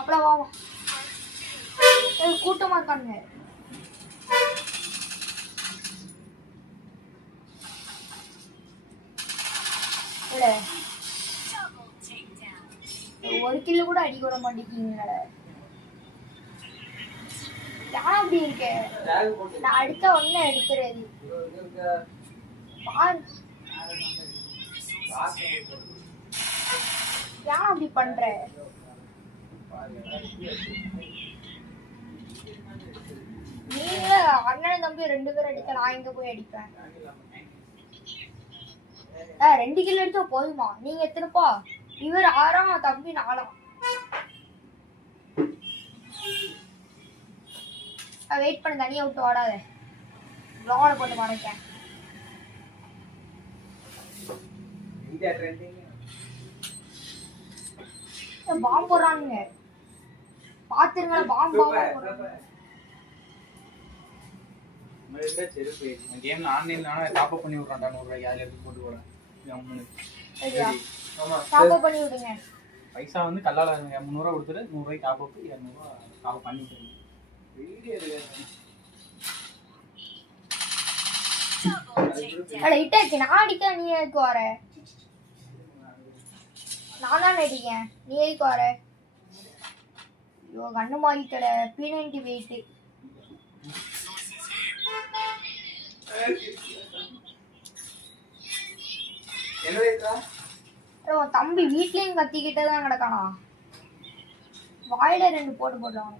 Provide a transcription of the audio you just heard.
அப்பலாம் வா கூட்டமா இருக்கானுங்க. ஒரு கில்லு கூட அடி கூட மாட்டேங்கிறீங்க. யாரா அப்படி இருக்க? நான் அடுத்த ஒண்ணு எடுத்துறது. யாரா அப்படி பண்ற? நீங்க அண்ணன் தம்பி 2 பேரும் அடிக்க நான் எங்க போய் அடிப்பேன்? 2 கிலோ எடுத்தா போதுமா? நீங்க எத்தனைப்பா? இவர் 6ஆம் தம்பி 4ஆம். வெயிட் பண்ண, தனியா விட்டு ஓடாத. ப்ளாக்ல போட்டு மறைக்கேன். பாம்பு போடுறானுங்க. பாத்துருங்க பாம்பு போடுறாங்க. கேம்ல ஆன்லைன்ல நானே டாப் அப் பண்ணி விடுறேன். 100 ரூபாய் யார் எடுத்து போட்டு போறேன். டாப் அப் பண்ணி விடுங்க. பைசா வந்து கல்லால 300 ரூபாய் கொடுத்துட்டு 100 ரூபாய் டாப் அப் 200 ரூபாய் டாப் அப் பண்ணி விடுங்க. வீடியோ அட இட்டாச்சு. நான் அடிக்க நீ எதுக்கு வர? நான் தான் அடிக்கேன், நீ எதுக்கு வர? ஐயோ கண்ணு மாறிட்டல. P90 wait. என்ன வெயிட்ரா? தம்பி வீட்லயும் கத்திக்கிட்டே தான் கிடக்கானா. வாயில 2 போட்டு போடுறான்.